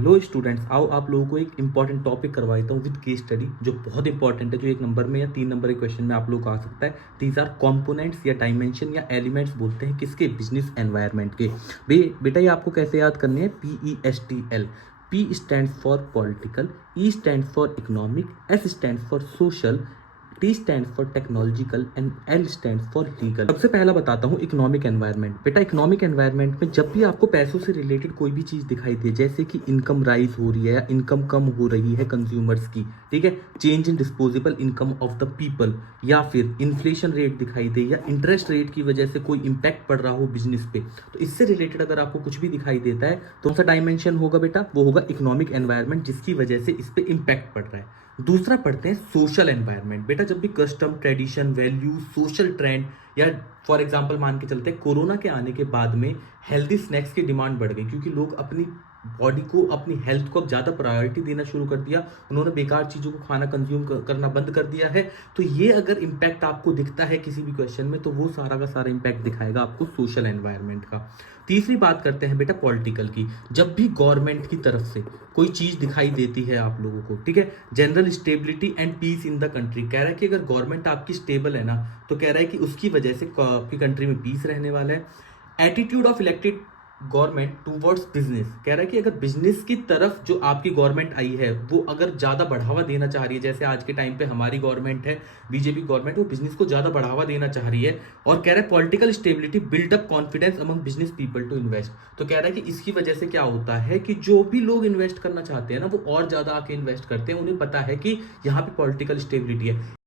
Hello students, आओ आप लोगों को एक इंपॉर्टेंट टॉपिक करवा देता हूँ विद केस स्टडी, जो बहुत इंपॉर्टेंट है, जो 1 नंबर में या 3 नंबर के क्वेश्चन में आप लोग को आ सकता है। दीज आर कंपोनेंट्स या डायमेंशन या एलिमेंट्स बोलते हैं किसके, बिजनेस एनवायरनमेंट के। बेटा ये आपको कैसे याद करने हैं, PESTL। P stand for political, E stand for economic, S stand for social, T stand for technological and L stand for legal. सबसे पहला बताता हूँ इकोनॉमिक एनवायरनमेंट। बेटा इकोनॉमिक एनवायरनमेंट में जब भी आपको पैसों से रिलेटेड कोई भी चीज दिखाई दे, जैसे कि इनकम राइज हो रही है या इनकम कम हो रही है कंज्यूमर्स की, ठीक है, change in disposable income of the people, या फिर इन्फ्लेशन रेट दिखाई दे, या इंटरेस्ट रेट की वजह से कोई इंपैक्ट पड़ रहा हो बिजनेस पे, तो इससे रिलेटेड अगर आपको कुछ भी दिखाई देता है तो कौन सा डायमेंशन होगा बेटा, वो होगा इकोनॉमिक एनवायरनमेंट, जिसकी वजह से इस पे इंपैक्ट पड़ रहा है। दूसरा पढ़ते हैं सोशल एनवायरनमेंट। बेटा जब भी custom, tradition, value, social trend, या फॉर एग्जांपल मान के चलते हैं कोरोना के आने के बाद में हेल्दी स्नैक्स की डिमांड बढ़ गई, क्योंकि लोग अपनी बॉडी को, अपनी हेल्थ को अब ज़्यादा प्रायोरिटी देना शुरू कर दिया, उन्होंने बेकार चीज़ों को खाना कंज्यूम करना बंद कर दिया है। तो ये अगर इम्पैक्ट आपको दिखता है किसी भी क्वेश्चन में, तो वो सारा का सारा इम्पैक्ट दिखाएगा आपको सोशल एनवायरनमेंट का। तीसरी बात करते हैं बेटा पॉलिटिकल की। जब भी गवर्नमेंट की तरफ से कोई चीज़ दिखाई देती है आप लोगों को, ठीक है, general stability and peace in the country, कह रहा है कि अगर गवर्नमेंट आपकी स्टेबल है ना, तो कह रहा है कि उसकी वजह से आपकी कंट्री में पीस रहने वाला है। Attitude of elected government towards business, कह रहा है कि अगर बिजनेस की तरफ जो आपकी गवर्नमेंट आई है वो अगर ज्यादा बढ़ावा देना चाह रही है, जैसे आज के टाइम पे हमारी गवर्नमेंट है, बीजेपी गवर्नमेंट, वो बिजनेस को ज्यादा बढ़ावा देना चाह रही है, और कह रहा है political stability build up confidence among business people to invest. तो कह रहा है कि इसकी वजह से क्या होता है कि जो भी लोग इन्वेस्ट करना चाहते हैं ना, वो और ज्यादा आके इन्वेस्ट करते हैं, उन्हें पता है कि यहाँ पे पॉलिटिकल स्टेबिलिटी है।